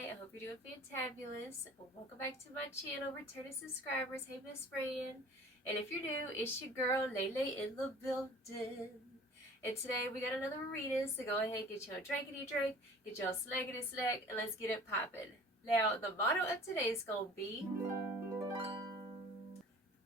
I hope you're doing fantabulous. Welcome back to my channel, returning subscribers. Hey, Miss Fran. And if you're new, it's your girl, Lele in the building. And today we got another reading, so go ahead, get your drinkity drink, get your snackity snack, and let's get it popping. Now, the motto of today is going to be,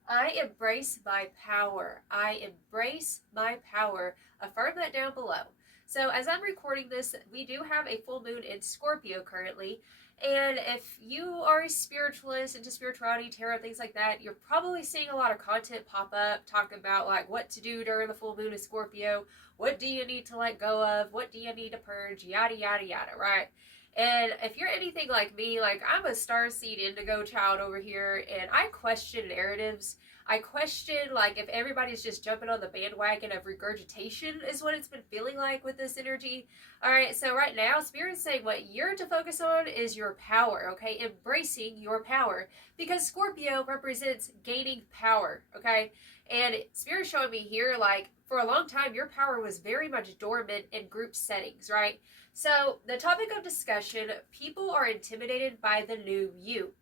I embrace my power. I embrace my power. Affirm that down below. So as I'm recording this, we do have a full moon in Scorpio currently. And if you are a spiritualist, into spirituality, tarot, things like that, you're probably seeing a lot of content pop up talking about like what to do during the full moon of Scorpio. What do you need to let go of? What do you need to purge? Yada, yada, yada, right? And if you're anything like me, like I'm a starseed indigo child over here, and I question narratives. I question, like, if everybody's just jumping on the bandwagon of regurgitation is what it's been feeling like with this energy. All right, so right now, Spirit's saying what you're to focus on is your power, okay? Embracing your power. Because Scorpio represents gaining power, okay? And Spirit's showing me here, like, for a long time, your power was very much dormant in group settings, right? So, the topic of discussion, people are intimidated by the new you.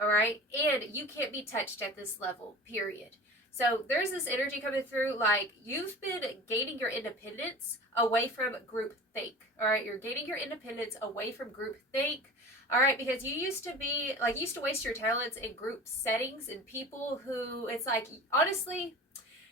All right, and you can't be touched at this level, period. So there's this energy coming through, like you've been gaining your independence away from group think. All right, you're gaining your independence away from group think. All right, because you used to be like, you used to waste your talents in group settings and people who, it's like, honestly,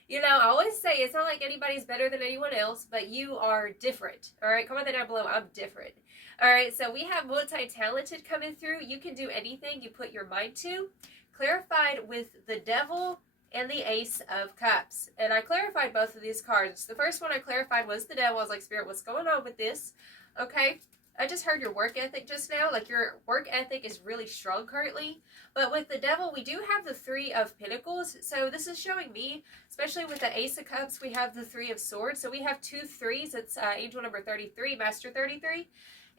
you know, I always say it's not like anybody's better than anyone else, but you are different. All right, comment that down below. I'm different. All right, so we have multi-talented coming through. You can do anything you put your mind to. Clarified with the Devil and the Ace of Cups. And I clarified both of these cards. The first one I clarified was the Devil. I was like, Spirit, what's going on with this? Okay. I just heard your work ethic just now. Like your work ethic is really strong currently. But with the Devil, we do have the Three of Pentacles. So this is showing me, especially with the Ace of Cups, we have the Three of Swords. So we have two threes. It's angel number 33, master 33.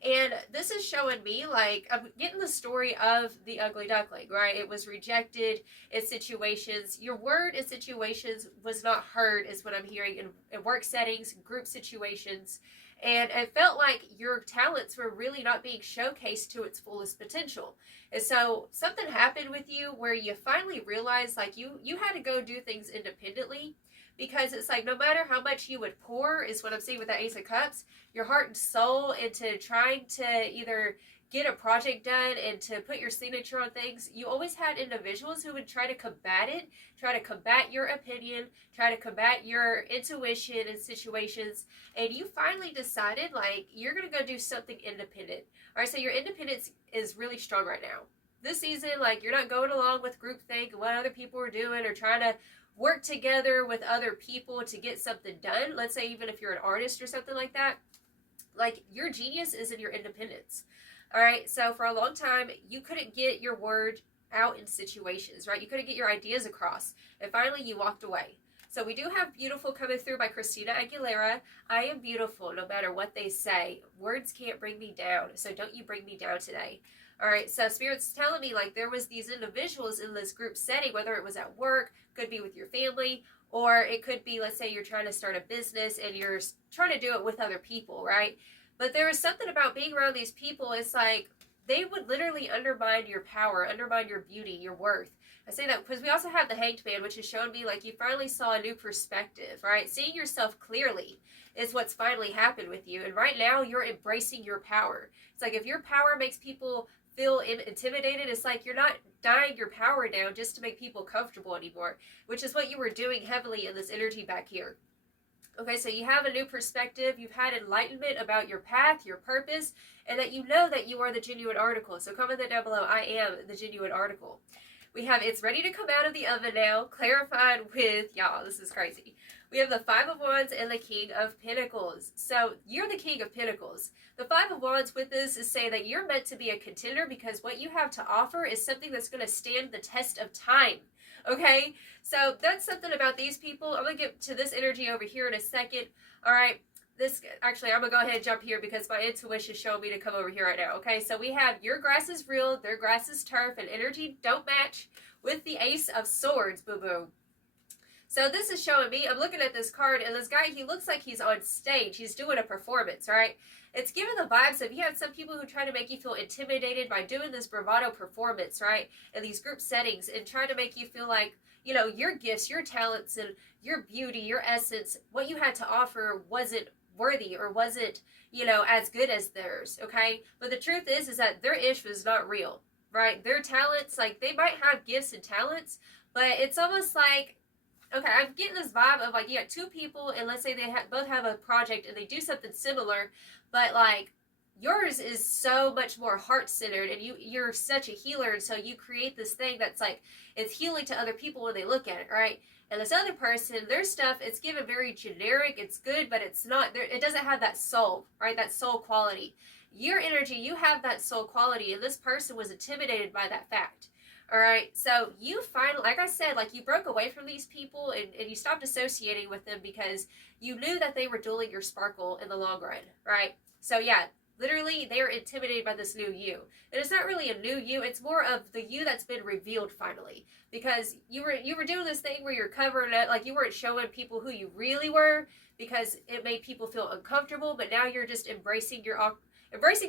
And this is showing me, like, I'm getting the story of the ugly duckling, right? It was rejected in situations. Your word in situations was not heard, is what I'm hearing in work settings, group situations. And it felt like your talents were really not being showcased to its fullest potential. And so something happened with you where you finally realized, like, you had to go do things independently. Because it's like, no matter how much you would pour, is what I'm seeing with the Ace of Cups, your heart and soul into trying to either get a project done and to put your signature on things, you always had individuals who would try to combat it, try to combat your opinion, try to combat your intuition in situations, and you finally decided, like, you're going to go do something independent. All right, so your independence is really strong right now. This season, like, you're not going along with groupthink and what other people are doing or trying to work together with other people to get something done. Let's say even if you're an artist or something like that, like your genius is in your independence. All right, so for a long time, you couldn't get your word out in situations, right? You couldn't get your ideas across, and finally you walked away. So we do have Beautiful coming through by Christina Aguilera. I am beautiful no matter what they say. Words can't bring me down, so don't you bring me down today. All right, so Spirit's telling me, like, there was these individuals in this group setting, whether it was at work, could be with your family, or it could be, let's say you're trying to start a business and you're trying to do it with other people, right? But there was something about being around these people, it's like they would literally undermine your power, undermine your beauty, your worth. I say that because we also have the Hanged Man, which is showing me like you finally saw a new perspective, right? Seeing yourself clearly is what's finally happened with you. And right now you're embracing your power. It's like if your power makes people feel intimidated, it's like you're not dying your power down just to make people comfortable anymore, which is what you were doing heavily in this energy back here. Okay, so you have a new perspective, you've had enlightenment about your path, your purpose, and that you know that you are the genuine article. So comment that down below, I am the genuine article. We have it's ready to come out of the oven now, clarified with, y'all, this is crazy. We have the Five of Wands and the King of Pentacles. So you're the King of Pentacles. The Five of Wands with this is saying that you're meant to be a contender because what you have to offer is something that's going to stand the test of time. Okay? So that's something about these people. I'm going to get to this energy over here in a second. All right. Actually, I'm going to go ahead and jump here because my intuition is showing me to come over here right now. Okay? So we have your grass is real, their grass is turf, and energy don't match with the Ace of Swords. Boo-boo. So this is showing me, I'm looking at this card, and this guy, he looks like he's on stage. He's doing a performance, right? It's giving the vibes of, you have some people who try to make you feel intimidated by doing this bravado performance, right? In these group settings, and trying to make you feel like, you know, your gifts, your talents, and your beauty, your essence, what you had to offer wasn't worthy or wasn't, you know, as good as theirs, okay? But the truth is that their ish was not real, right? Their talents, like, they might have gifts and talents, but it's almost like, okay, I'm getting this vibe of like, you got two people, and let's say they both have a project and they do something similar, but like yours is so much more heart-centered, and you're such a healer, and so you create this thing that's like, it's healing to other people when they look at it, right? And this other person, their stuff, it's given very generic, it's good, but it's not, it doesn't have that soul, right? That soul quality. Your energy, you have that soul quality, and this person was intimidated by that fact. All right, so you finally, like I said, like you broke away from these people, and you stopped associating with them because you knew that they were dulling your sparkle in the long run, right? So yeah, literally they're intimidated by this new you. And it's not really a new you, it's more of the you that's been revealed finally. Because you were doing this thing where you're covering it, like you weren't showing people who you really were because it made people feel uncomfortable, but now you're just embracing the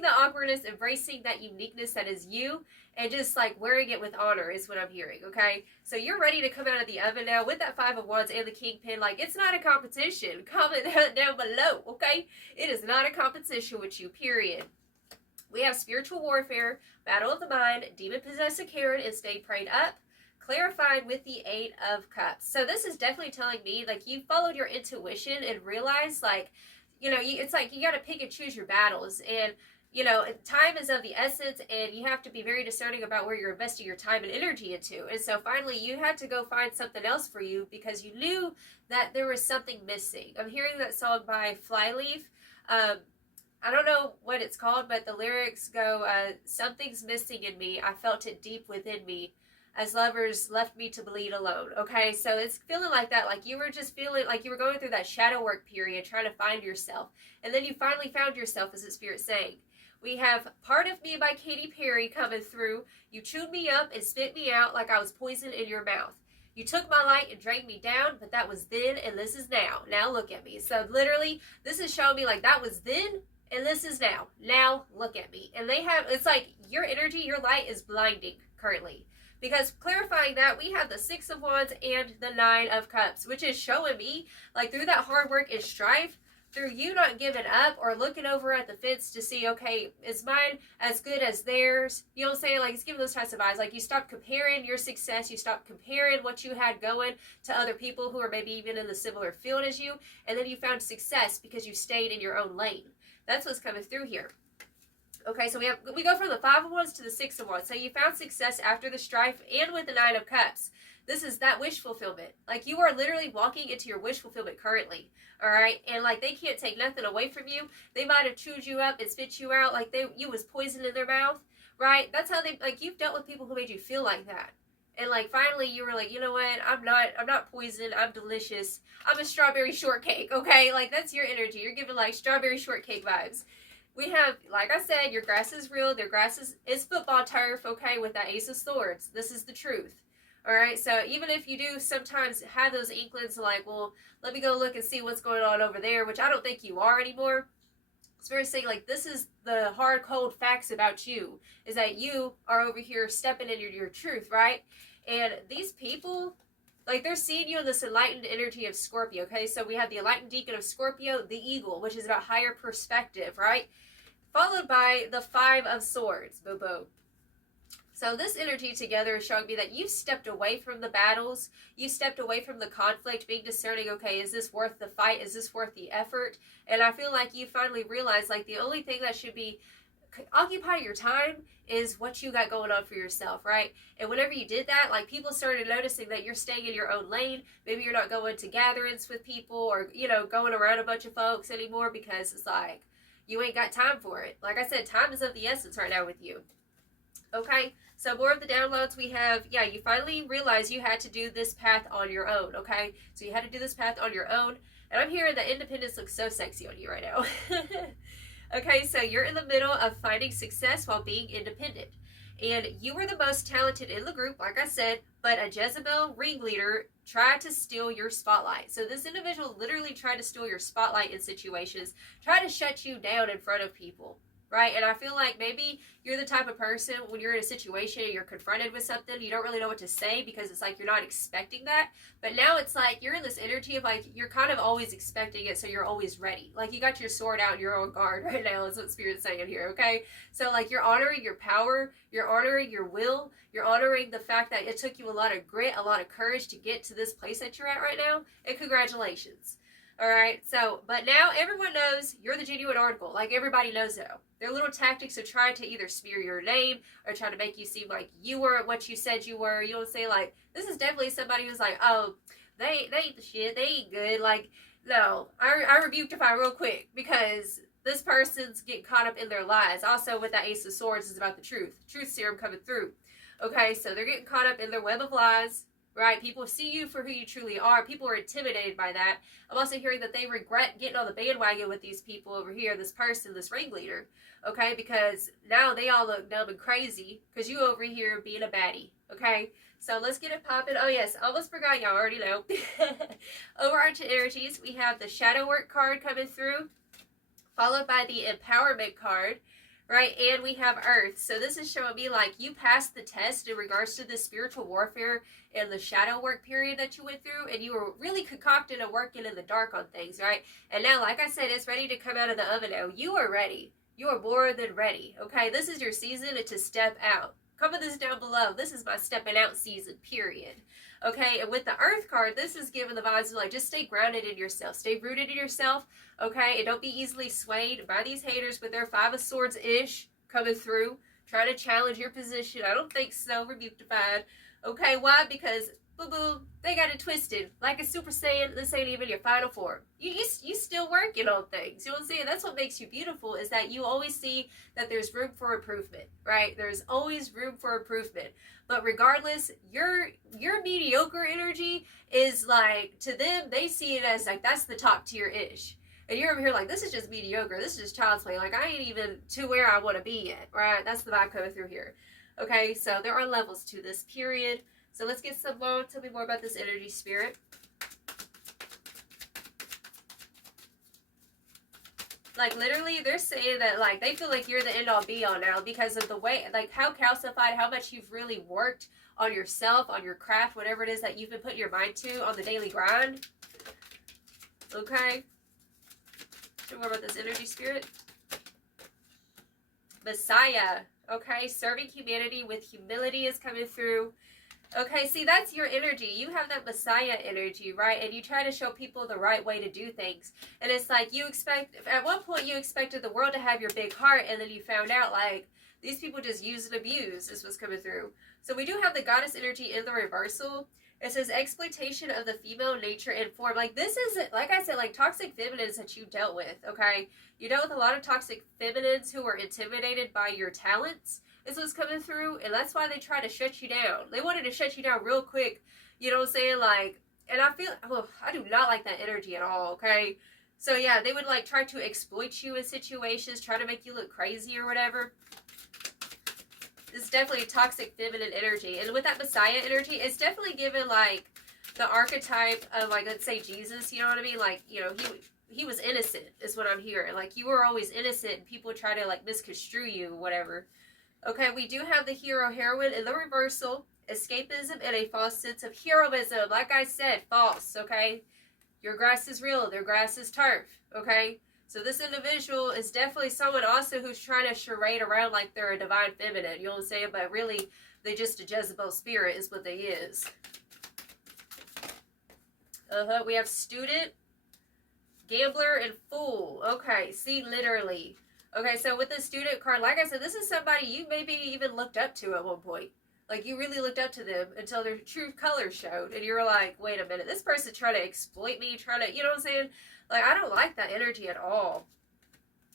awkwardness, embracing that uniqueness that is you, and just like wearing it with honor is what I'm hearing, okay? So you're ready to come out of the oven now with that Five of Wands and the Kingpin. Like, it's not a competition. Comment down below, okay? It is not a competition with you, period. We have spiritual warfare, battle of the mind, demon-possessed Karen, and stay prayed up. Clarified with the Eight of Cups. So this is definitely telling me, like, you followed your intuition and realized, like, you know, it's like you got to pick and choose your battles. And, you know, time is of the essence, and you have to be very discerning about where you're investing your time and energy into. And so finally, you had to go find something else for you because you knew that there was something missing. I'm hearing that song by Flyleaf. I don't know what it's called, but the lyrics go, something's missing in me. I felt it deep within me, as lovers left me to bleed alone. Okay, so it's feeling like that, like you were just feeling like you were going through that shadow work period, trying to find yourself, and then you finally found yourself, as the Spirit's saying. We have Part of Me by Katy Perry coming through. You chewed me up and spit me out like I was poison in your mouth. You took my light and drank me down, but that was then, and this is now. Now look at me. So literally, this is showing me like that was then, and this is now. Now look at me. And they have, it's like your energy, your light is blinding currently. Because clarifying that, we have the Six of Wands and the Nine of Cups, which is showing me, like, through that hard work and strife, through you not giving up or looking over at the fence to see, okay, is mine as good as theirs? You know what I'm saying? Like, it's giving those types of vibes. Like, you stop comparing your success, you stop comparing what you had going to other people who are maybe even in the similar field as you, and then you found success because you stayed in your own lane. That's what's coming through here. Okay, so we go from the Five of Wands to the Six of Wands. So you found success after the strife and with the Nine of Cups. This is that wish fulfillment. Like, you are literally walking into your wish fulfillment currently. All right, and like they can't take nothing away from you. They might have chewed you up and spit you out like you was poison in their mouth, right? That's how they, like, you've dealt with people who made you feel like that. And like finally you were like, you know what? I'm not poison. I'm delicious. I'm a strawberry shortcake. Okay, like that's your energy. You're giving like strawberry shortcake vibes. We have, like I said, your grass is real. Their grass is football turf, okay, with that Ace of Swords. This is the truth. All right, so even if you do sometimes have those inklings like, well, let me go look and see what's going on over there, which I don't think you are anymore. It's very saying, like, this is the hard, cold facts about you, is that you are over here stepping into your truth, right? And these people, like, they're seeing you in this enlightened energy of Scorpio, okay? So we have the enlightened deacon of Scorpio, the eagle, which is about higher perspective, right? Followed by the Five of Swords, boo-boo. So this energy together is showing me that you stepped away from the battles. You stepped away from the conflict, being discerning, okay, is this worth the fight? Is this worth the effort? And I feel like you finally realized, like, the only thing that should be occupying your time is what you got going on for yourself, right? And whenever you did that, like, people started noticing that you're staying in your own lane. Maybe you're not going to gatherings with people or, you know, going around a bunch of folks anymore because it's like, you ain't got time for it. Like I said, time is of the essence right now with you. Okay, so more of the downloads we have, yeah, you finally realized you had to do this path on your own, okay? So you had to do this path on your own. And I'm hearing that independence looks so sexy on you right now. Okay, so you're in the middle of finding success while being independent. and you were the most talented in the group, like I said, but a Jezebel ringleader tried to steal your spotlight. So this individual literally tried to steal your spotlight in situations, try to shut you down in front of people. Right? And I feel like maybe you're the type of person when you're in a situation and you're confronted with something, you don't really know what to say because it's like you're not expecting that. But now it's like you're in this energy of like you're kind of always expecting it, so you're always ready. Like you got your sword out and you're on guard right now, is what Spirit's saying here, okay? So like you're honoring your power, you're honoring your will, you're honoring the fact that it took you a lot of grit, a lot of courage to get to this place that you're at right now, and congratulations. All right, so, but now everyone knows you're the genuine article. Like, everybody knows that. Their little tactics of trying to either smear your name or try to make you seem like you weren't what you said you were. You don't say, like, this is definitely somebody who's like, oh, they ain't the shit. They ain't good. Like, no, I rebuktify real quick because this person's getting caught up in their lies. Also, with that Ace of Swords is about the truth. Truth serum coming through. Okay, so they're getting caught up in their web of lies. Right? People see you for who you truly are. People are intimidated by that. I'm also hearing that they regret getting on the bandwagon with these people over here, this person, this ringleader. Okay? Because now they all look dumb and crazy because you over here being a baddie. Okay? So let's get it popping. Oh yes, almost forgot, y'all already know. Overarching energies, we have the Shadow Work card coming through, followed by the Empowerment card. Right, and we have Earth. So this is showing me like you passed the test in regards to the spiritual warfare and the shadow work period that you went through, and you were really concocting and working in the dark on things, right? And now, like I said, it's ready to come out of the oven now. You are ready. You are more than ready, okay? This is your season to step out. Comment this down below. This is my stepping out season, period. Okay, and with the Earth card, this is giving the vibes of like, just stay grounded in yourself. Stay rooted in yourself, okay? And don't be easily swayed by these haters with their Five of Swords-ish coming through, trying to challenge your position. I don't think so, rebuktified. Okay, why? Because, boo-boo, they got it twisted. Like a Super Saiyan, this ain't even your final form. You still working on things. You know what I'm saying? That's what makes you beautiful, is that you always see that there's room for improvement, right? There's always room for improvement. But regardless, your mediocre energy is like, to them, they see it as like, that's the top tier-ish. And you're over here like, this is just mediocre. This is just child's play. Like, I ain't even to where I want to be yet, right? That's the vibe coming through here. Okay, so there are levels to this period. So let's get some more. Tell me more about this energy, Spirit. Like, literally, they're saying that, like, they feel like you're the end-all be-all now because of the way, like, how calcified, how much you've really worked on yourself, on your craft, whatever it is that you've been putting your mind to on the daily grind. Okay? Tell me more about this energy, Spirit. Messiah. Okay? Serving humanity with humility is coming through. Okay, see, that's your energy. You have that Messiah energy, right? And you try to show people the right way to do things. And it's like you expect, at one point you expected the world to have your big heart, and then you found out, like, these people just use and abuse is what's coming through. So we do have the goddess energy in the reversal. It says exploitation of the female nature and form. Like, this is, like I said, like toxic feminines that you dealt with, okay? You dealt with a lot of toxic feminines who were intimidated by your talents. Is what's coming through, and that's why they try to shut you down. They wanted to shut you down real quick, you know what I'm saying? Like, and I feel, oh, I do not like that energy at all, okay? So yeah, they would like try to exploit you in situations, try to make you look crazy or whatever. It's definitely toxic feminine energy. And with that Messiah energy, it's definitely given like the archetype of, like, let's say Jesus, you know what I mean? Like, you know, he was innocent is what I'm hearing. Like, you were always innocent and people try to like misconstrue you, whatever. Okay, we do have the hero-heroine in the reversal, escapism, and a false sense of heroism. Like I said, false, okay? Your grass is real, their grass is turf, okay? So this individual is definitely someone also who's trying to charade around like they're a divine feminine, you know what I'm saying? But really, they're just a Jezebel spirit is what they is. We have student, gambler, and fool. Okay, see, literally. Okay, so with the student card, like I said, this is somebody you maybe even looked up to at one point. Like, you really looked up to them until their true colors showed. And you were like, wait a minute, this person's trying to exploit me, trying to, you know what I'm saying? Like, I don't like that energy at all.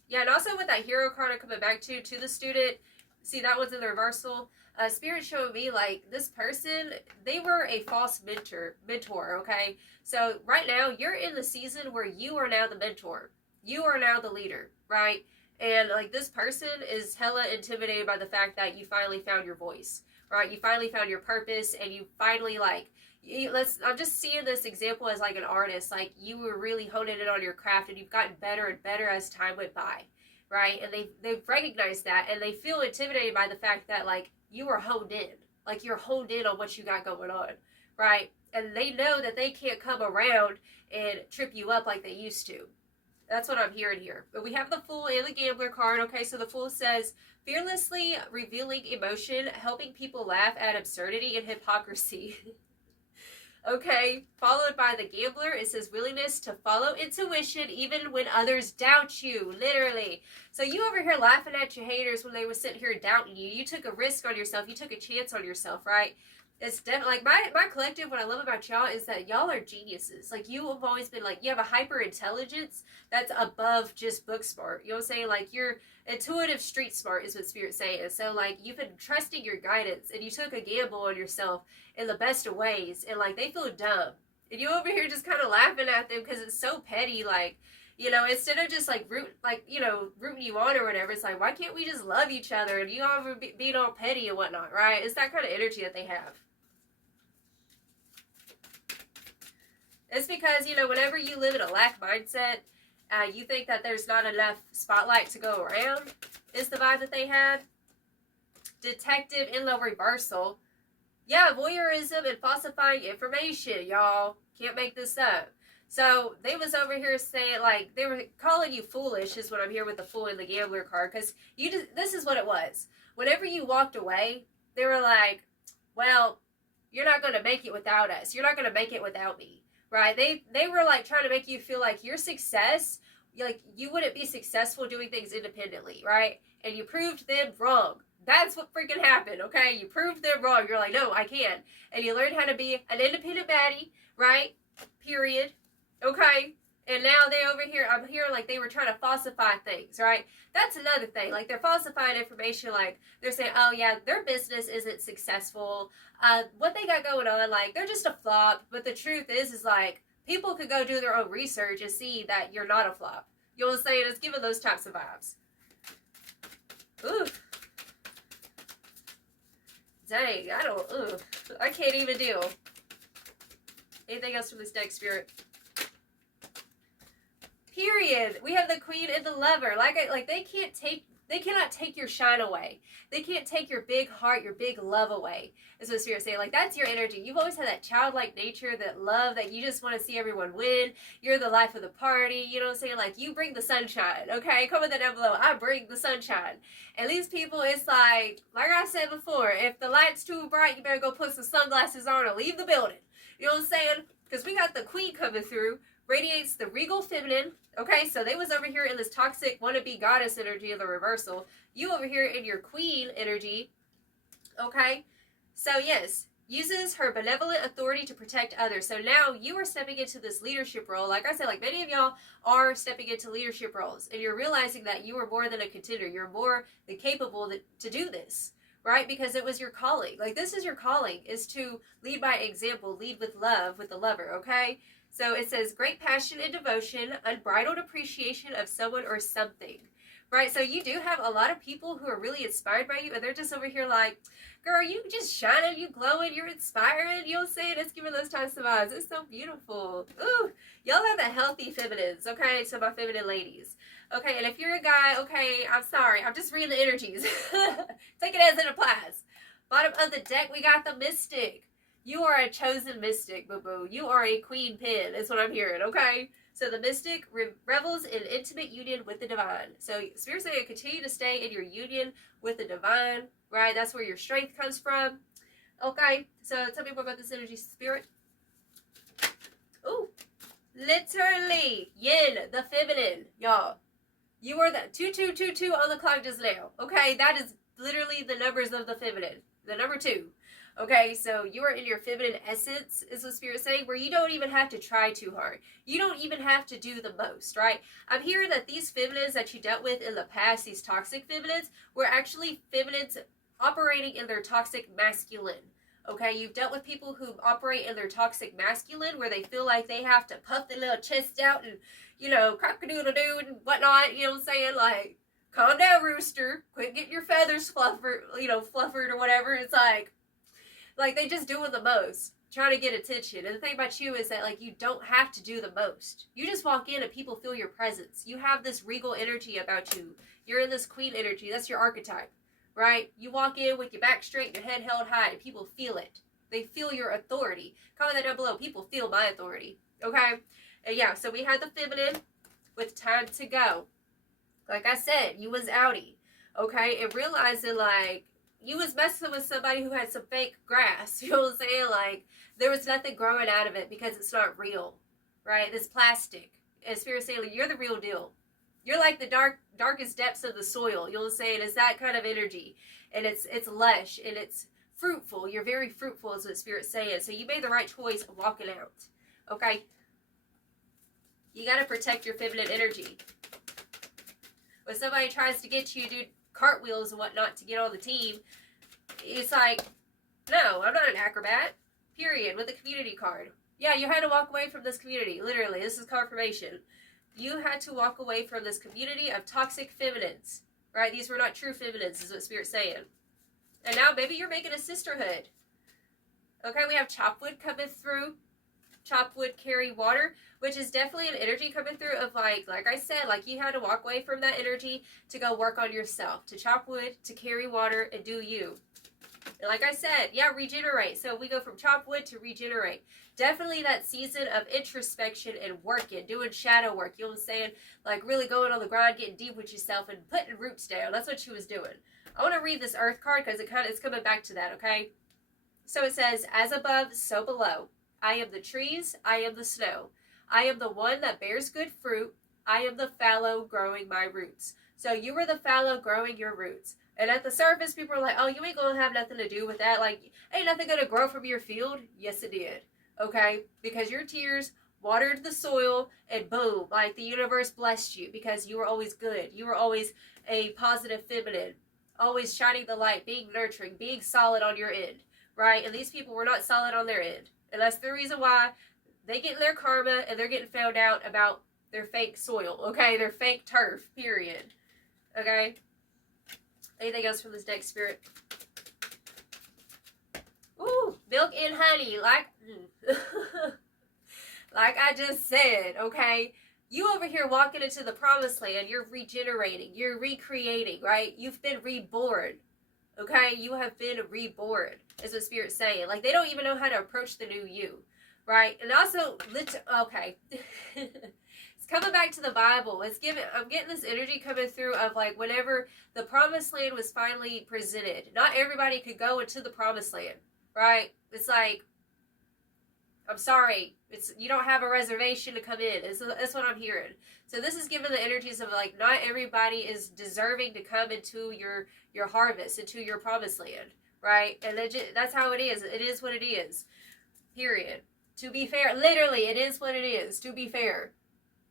Yeah, and also with that hero card I'm coming back to the student, see, that one's in the reversal. Spirit showed me, like, this person, they were a false mentor, okay? So right now, you're in the season where you are now the mentor. You are now the leader, right? And like this person is hella intimidated by the fact that you finally found your voice, right? You finally found your purpose, and you finally like, I'm just seeing this example as like an artist. Like you were really honing in on your craft, and you've gotten better and better as time went by, right? And they've recognized that, and they feel intimidated by the fact that like you were honed in, like you're honed in on what you got going on, right? And they know that they can't come around and trip you up like they used to. That's what I'm hearing here. But we have the Fool and the Gambler card. Okay, so the Fool says, fearlessly revealing emotion, helping people laugh at absurdity and hypocrisy. Okay, followed by the Gambler, it says willingness to follow intuition even when others doubt you, literally. So you over here laughing at your haters when they were sitting here doubting you. You took a risk on yourself. You took a chance on yourself, right? It's definitely, like, my collective, what I love about y'all is that y'all are geniuses. Like, you have always been, like, you have a hyper intelligence that's above just book smart. You know what I'm saying? Like, you're intuitive street smart is what Spirit's saying. So, like, you've been trusting your guidance, and you took a gamble on yourself in the best of ways, and, like, they feel dumb. And you over here just kind of laughing at them because it's so petty, like, you know, instead of just, like, rooting you on or whatever, it's like, why can't we just love each other? And you all being all petty and whatnot, right? It's that kind of energy that they have. It's because, you know, whenever you live in a lack mindset, you think that there's not enough spotlight to go around, is the vibe that they had. Detective in the reversal. Yeah, voyeurism and falsifying information, y'all. Can't make this up. So, they was over here saying, like, they were calling you foolish, is what I'm here with the Fool and the Gambler card, because this is what it was. Whenever you walked away, they were like, well, you're not going to make it without us. You're not going to make it without me. Right? They were like trying to make you feel like your success, like you wouldn't be successful doing things independently, right? And you proved them wrong. That's what freaking happened, okay? You proved them wrong. You're like, no, I can. And you learned how to be an independent baddie, right? Period. Okay? And now they over here, I'm hearing like they were trying to falsify things, right? That's another thing. Like they're falsifying information, like they're saying, oh yeah, their business isn't successful. What they got going on, like they're just a flop. But the truth is like people could go do their own research and see that you're not a flop. You know what I'm saying? It's giving those types of vibes. Ooh. Dang, I can't even deal. Anything else from this deck, Spirit? Period. We have the Queen and the Lover. They cannot take your shine away. They can't take your big heart, your big love away. Is what Spirit's saying. Like, that's your energy. You've always had that childlike nature, that love, that you just want to see everyone win. You're the life of the party. You know what I'm saying? Like, you bring the sunshine. Okay? Comment that down below. I bring the sunshine. And these people, it's like I said before, if the light's too bright, you better go put some sunglasses on or leave the building. You know what I'm saying? Because we got the Queen coming through. Radiates the regal feminine. Okay, so they was over here in this toxic wannabe goddess energy of the reversal. You over here in your Queen energy. Okay, so yes, uses her benevolent authority to protect others. So now you are stepping into this leadership role. Like I said, like many of y'all are stepping into leadership roles, and you're realizing that you are more than a contender. You're more than capable to do this. Right? Because it was your calling. Like, this is your calling, is to lead by example, lead with love, with the Lover, okay? So it says, great passion and devotion, unbridled appreciation of someone or something. Right? So you do have a lot of people who are really inspired by you, and they're just over here like, girl, you just shining, you glowing, you're inspiring. You know what I'm saying? It's giving those types of vibes. It's so beautiful. Ooh, y'all are the healthy feminines, okay? So my feminine ladies. Okay, and if you're a guy, okay, I'm sorry. I'm just reading the energies. Take it as it applies. Bottom of the deck, we got the Mystic. You are a chosen mystic, boo-boo. You are a queen pin, is what I'm hearing, okay? So the Mystic revels in intimate union with the divine. So Spirit's saying continue to stay in your union with the divine, right? That's where your strength comes from. Okay, so tell me more about this energy, Spirit. Ooh, literally, yin, the feminine, y'all. You are the 2222 on the clock just now. Okay, that is literally the numbers of the feminine. The number 2. Okay, so you are in your feminine essence, is what Spirit's saying, where you don't even have to try too hard. You don't even have to do the most, right? I'm hearing that these feminines that you dealt with in the past, these toxic feminines, were actually feminines operating in their toxic masculine. Okay, you've dealt with people who operate in their toxic masculine, where they feel like they have to puff their little chest out and, you know, cock-a-doodle-doo and whatnot, you know what I'm saying? Like, calm down, rooster. Quit getting your feathers fluffered or whatever. It's like they just doing the most, trying to get attention. And the thing about you is that, like, you don't have to do the most. You just walk in and people feel your presence. You have this regal energy about you. You're in this queen energy. That's your archetype, right? You walk in with your back straight, your head held high, and people feel it. They feel your authority. Comment that down below. People feel my authority, okay? And yeah, so we had the feminine with time to go. Like I said, you was outie, okay? And realizing, like, you was messing with somebody who had some fake grass. You know what I'm saying? Like, there was nothing growing out of it because it's not real, right? This plastic. And Spirit saying, you're the real deal. You're like the darkest depths of the soil. You know what I'm saying? It's that kind of energy. And it's lush and it's fruitful. You're very fruitful is what Spirit's saying. So you made the right choice of walking out. Okay? You got to protect your feminine energy. When somebody tries to get you to do cartwheels and whatnot to get on the team, it's like, no, I'm not an acrobat. Period. With a community card. Yeah, you had to walk away from this community. Literally, this is confirmation. You had to walk away from this community of toxic feminines. Right? These were not true feminines, is what Spirit's saying. And now maybe you're making a sisterhood. Okay, we have chopwood coming through. Chopwood carry water, which is definitely an energy coming through of like I said, like you had to walk away from that energy to go work on yourself, to chop wood, to carry water, and do you. And like I said, yeah, regenerate. So we go from chop wood to regenerate. Definitely that season of introspection and working, doing shadow work. You know what I'm saying? Like really going on the grind, getting deep with yourself and putting roots down. That's what she was doing. I want to read this earth card because it's coming back to that, okay? So it says, as above, so below. I am the trees, I am the snow. I am the one that bears good fruit. I am the fallow growing my roots. So you were the fallow growing your roots. And at the surface, people are like, oh, you ain't going to have nothing to do with that. Like, ain't nothing going to grow from your field. Yes, it did. Okay? Because your tears watered the soil and boom, like the universe blessed you because you were always good. You were always a positive feminine. Always shining the light, being nurturing, being solid on your end. Right? And these people were not solid on their end. And that's the reason why they get their karma and they're getting found out about their fake soil, okay? Their fake turf, period. Okay? Anything else from this deck, Spirit? Ooh, milk and honey, like I just said, okay? You over here walking into the promised land, you're regenerating, you're recreating, right? You've been reborn. Okay, you have been reborn, is what Spirit's saying. Like, they don't even know how to approach the new you, right? And also, okay, it's coming back to the Bible. I'm getting this energy coming through of, like, whenever the promised land was finally presented, not everybody could go into the promised land, right? It's like, I'm sorry, you don't have a reservation to come in. That's what I'm hearing. So this is giving the energies of, like, not everybody is deserving to come into your harvest, into your promised land, right? And that's how it is. It is what it is, period. To be fair, literally, it is what it is, to be fair.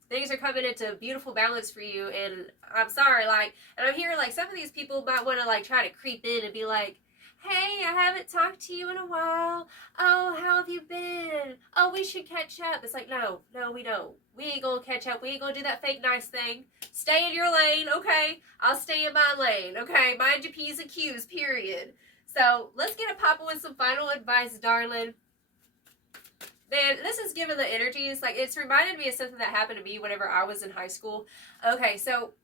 Things are coming into beautiful balance for you, and I'm sorry, like, and I'm hearing, like, some of these people might want to, like, try to creep in and be like, hey, I haven't talked to you in a while. Oh, how have you been? Oh, we should catch up. It's like, no, we don't. We ain't gonna catch up. We ain't gonna do that fake nice thing. Stay in your lane, okay? I'll stay in my lane, okay? Mind your P's and Q's, period. So, let's get a pop with some final advice, darling. Man, this is giving the energies. Like, it's reminded me of something that happened to me whenever I was in high school. Okay, so,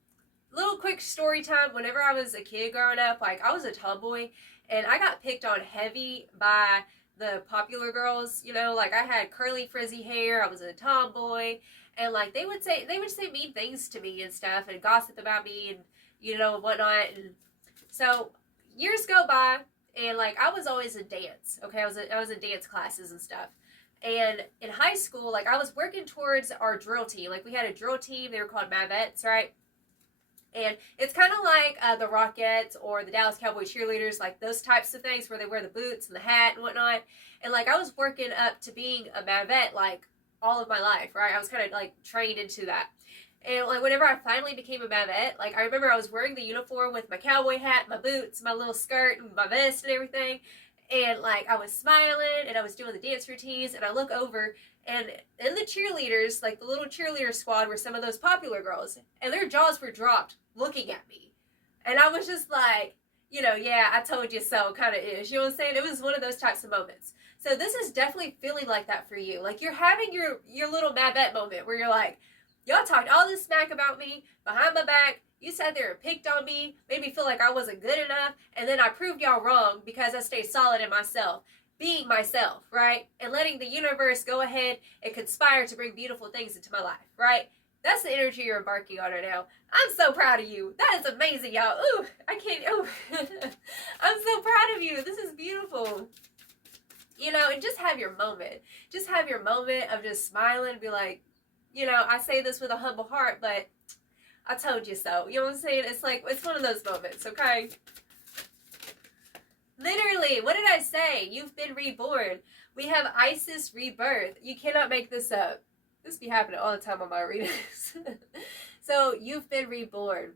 little quick story time. Whenever I was a kid growing up, like, I was a tomboy. And I got picked on heavy by the popular girls, you know, like I had curly frizzy hair, I was a tomboy, and like they would say mean things to me and stuff and gossip about me and, you know, and whatnot. And so years go by and like I was always in dance, okay? I was in dance classes and stuff. And in high school, like I was working towards our drill team. Like we had a drill team, they were called Mavettes, right? And it's kind of like the Rockettes or the Dallas Cowboy cheerleaders, like those types of things where they wear the boots and the hat and whatnot. And like I was working up to being a Mavette like all of my life, right? I was kind of like trained into that. And like whenever I finally became a Mavette, like I remember I was wearing the uniform with my cowboy hat, my boots, my little skirt, and my vest and everything. And like I was smiling and I was doing the dance routines and I look over and in the cheerleaders, like the little cheerleader squad were some of those popular girls and their jaws were dropped looking at me. And I was just like, yeah, I told you so kind of ish. You know what I'm saying? It was one of those types of moments. So this is definitely feeling like that for you. Like you're having your little Mavette moment where you're like, y'all talked all this smack about me behind my back. You sat there and picked on me, made me feel like I wasn't good enough, and then I proved y'all wrong because I stayed solid in myself, being myself, right? And letting the universe go ahead and conspire to bring beautiful things into my life, right? That's the energy you're embarking on right now. I'm so proud of you. That is amazing, y'all. Ooh, I can't. Ooh, I'm so proud of you. This is beautiful. And just have your moment. Just have your moment of just smiling and be like, I say this with a humble heart, but I told you so. You know what I'm saying? It's like, it's one of those moments, okay? Literally, what did I say? You've been reborn. We have Isis rebirth. You cannot make this up. This be happening all the time on my readings. So you've been reborn,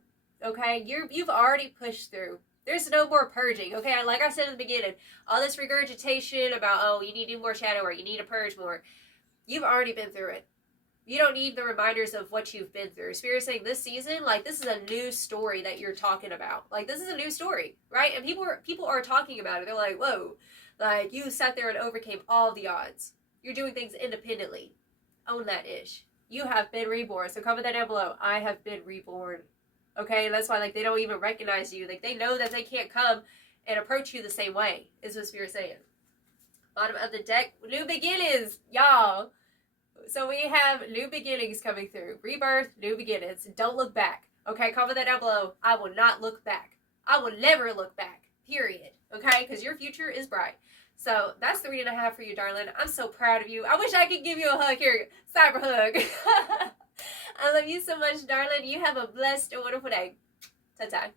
okay? You've already pushed through. There's no more purging, okay? Like I said in the beginning, all this regurgitation about, oh, you need to do more shadow work, you need to purge more. You've already been through it. You don't need the reminders of what you've been through. Spirit's saying this season, like, this is a new story that you're talking about. Like, this is a new story, right? And people are talking about it. They're like, whoa, like, you sat there and overcame all the odds. You're doing things independently. Own that ish. You have been reborn. So comment that down below. I have been reborn. Okay? And that's why, like, they don't even recognize you. Like, they know that they can't come and approach you the same way, is what Spirit's saying. Bottom of the deck, new beginnings, y'all. So we have new beginnings coming through. Rebirth, new beginnings. Don't look back. Okay? Comment that down below. I will not look back. I will never look back. Period. Okay? Because your future is bright. So that's the reading I have for you, darling. I'm so proud of you. I wish I could give you a hug here. Cyber hug. I love you so much, darling. You have a blessed and wonderful day. Ta-ta.